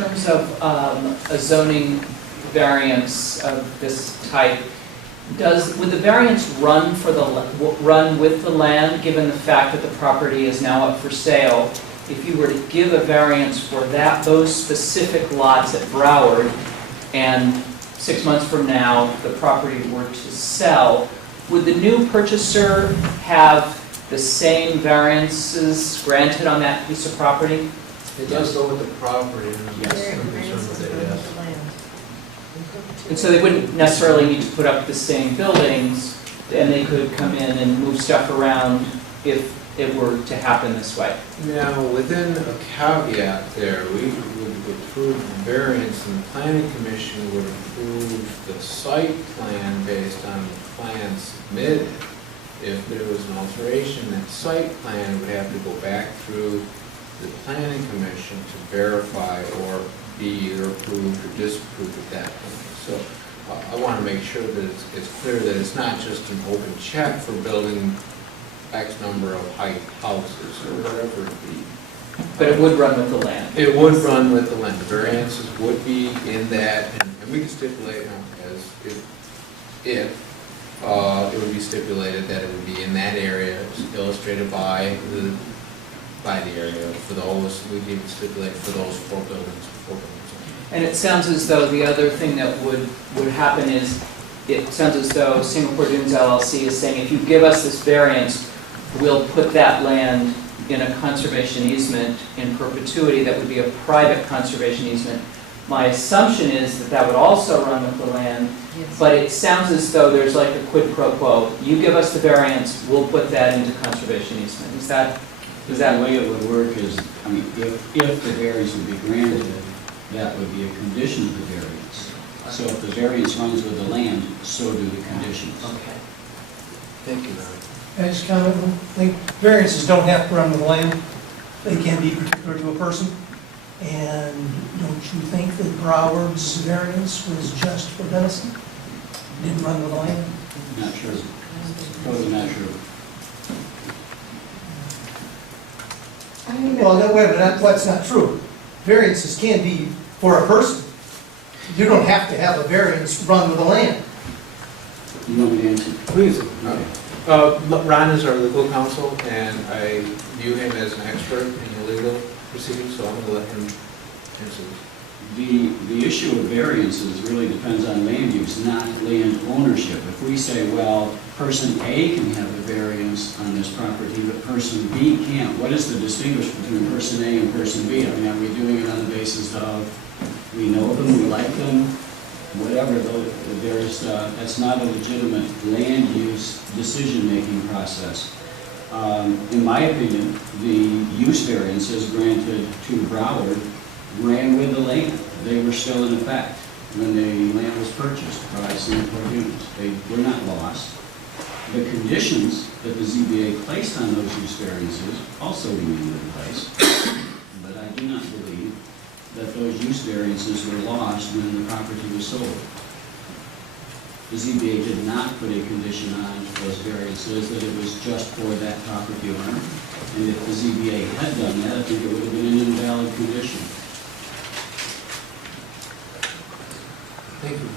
In terms of a zoning variance of this type, would the variance run with the land, given the fact that the property is now up for sale? If you were to give a variance for those specific lots at Broward, and 6 months from now the property were to sell, would the new purchaser have the same variances granted on that piece of property? It does go with the property. Yes. I'm concerned with it, yes. And so they wouldn't necessarily need to put up the same buildings, and they could come in and move stuff around if it were to happen this way. Now, within a caveat there, we would approve the variance, and the planning commission would approve the site plan based on the plan submitted. If there was an alteration, that site plan would have to go back through the planning commission to verify or be either approved or disapproved at that point. So I want to make sure that it's clear that it's not just an open check for building X number of height houses or whatever it be. But it would run with the land. It would run with the land. The variances would be in that, and we can stipulate as if it would be stipulated that it would be in that area, illustrated by the area for those. We can stipulate for those four buildings. And it sounds as though the other thing that would happen is, it sounds as though Singapore Dunes LLC is saying, if you give us this variance, we'll put that land in a conservation easement in perpetuity. That would be a private conservation easement. My assumption is that that would also run with the land, yes. But it sounds as though there's like a quid pro quo. You give us the variance, we'll put that into conservation easement. Is that the way it would work? Is, I mean, if the variance would be granted, that would be a condition of the variance. So if the variance runs with the land, so do the conditions. Okay. Thank you, Larry. I just comment, variances don't have to run with the land. They can be particular to a person. And don't you think that Broward's variance was just for Denison? Didn't run with the land? Not sure. Totally not sure. Well, no, wait a minute, that's not true. Variances can be for a person. You don't have to have a variance run with the land. You want me to answer? Please. Okay. Ron is our legal counsel, and I view him as an expert in the legal proceedings, so I'm going to let him answer this. The issue of variances really depends on land use, not land ownership. If we say, well, person A can have the variance on this property, but person B can't, what is the distinction between person A and person B? I mean, are we doing it on the basis of we know them, we like them, whatever? That's not a legitimate land use decision-making process. In my opinion, the use variances granted to Broward ran with the land. They were still in effect when the land was purchased by Singapore Dunes. They were not lost. The conditions that the ZBA placed on those use variances also remained in place, but I do not believe that those use variances were lost when the property was sold. The ZBA did not put a condition on those variances that it was just for that property owner, and if the ZBA had done that, I think it would have been an invalid condition. Thank you.